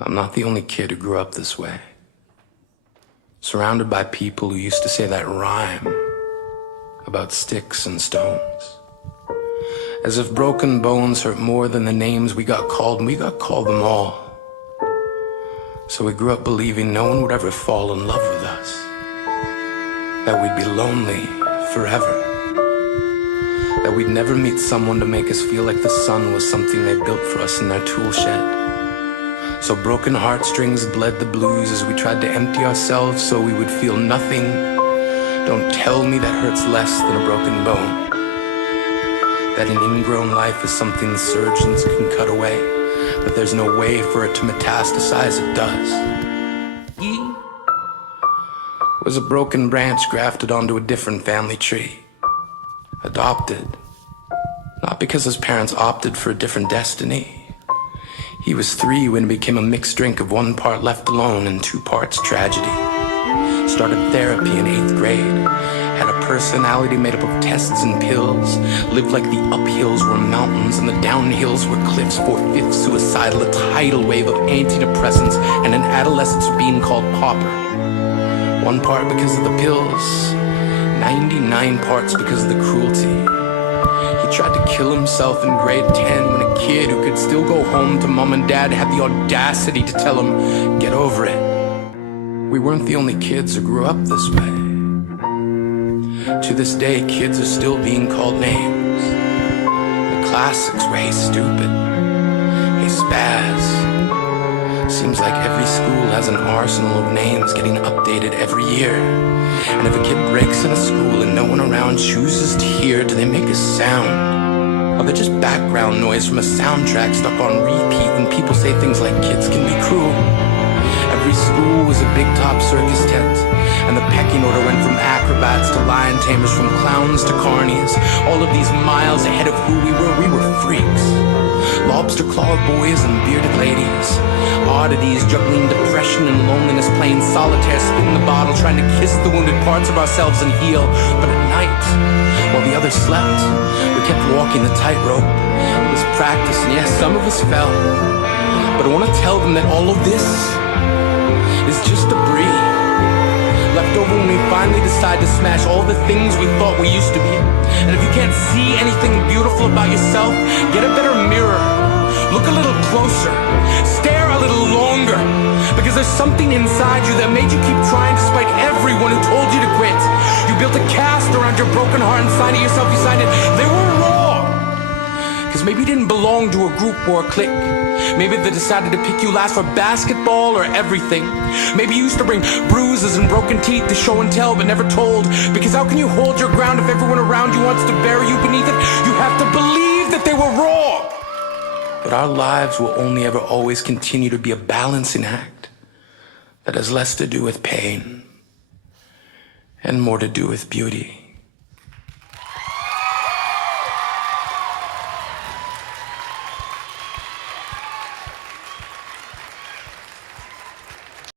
I'm not the only kid who grew up this way. Surrounded by people who used to say that rhyme about sticks and stones. As if broken bones hurt more than the names we got called, and we got called them all. So we grew up believing no one would ever fall in love with us. That we'd be lonely forever. That we'd never meet someone to make us feel like the sun was something they built for us in their tool shed. So broken heartstrings bled the blues as we tried to empty ourselves so we would feel nothing. Don't tell me that hurts less than a broken bone. That an ingrown life is something the surgeons can cut away, but there's no way for it to metastasize. It does. He was a broken branch grafted onto a different family tree. Adopted. Not because his parents opted for a different destiny. He was 3 when it became a mixed drink of 1 part left alone and 2 parts tragedy. Started therapy in 8th grade. Had a personality made up of tests and pills. Lived like the uphills were mountains and the downhills were cliffs. 4/5 suicidal, a tidal wave of antidepressants, and an adolescence being called pauper. 1 part because of the pills, 99 parts because of the cruelty. He tried to kill himself in grade 10 when a kid who could still go home to mom and dad had the audacity to tell him, get over it. We weren't the only kids who grew up this way. To this day, kids are still being called names. The classics were, hey stupid, hey spaz. Seems like every school has an arsenal of names getting updated every year. And if a kid breaks in a school and no one around chooses to hear, do they make a sound? Or they're just background noise from a soundtrack stuck on repeat when people say things like kids can be cruel? Every school was a big top circus tent, and the pecking order went from acrobats to lion tamers, from clowns to carnies. All of these miles ahead of who we were freaks. Lobster claw boys and bearded ladies. Oddities juggling depression and loneliness, playing solitaire, spin the bottle, trying to kiss the wounded parts of ourselves and heal. But at night, while the others slept, we kept walking the tightrope. It was practice, and yes, some of us fell. But I want to tell them that all of this is just debris left over when we finally decide to smash all the things we thought we used to be. And if you can't see anything beautiful about yourself, get a better mirror. Look a little closer. Stare a little longer. Because there's something inside you that made you keep trying despite everyone who told you to quit. You built a cast around your broken heart and signed it yourself. You signed it. They were raw. Because maybe you didn't belong to a group or a clique. Maybe they decided to pick you last for basketball or everything. Maybe you used to bring bruises and broken teeth to show and tell but never told. Because how can you hold your ground if everyone around you wants to bury you beneath it? You have to believe that they were raw. But our lives will only ever always continue to be a balancing act that has less to do with pain and more to do with beauty.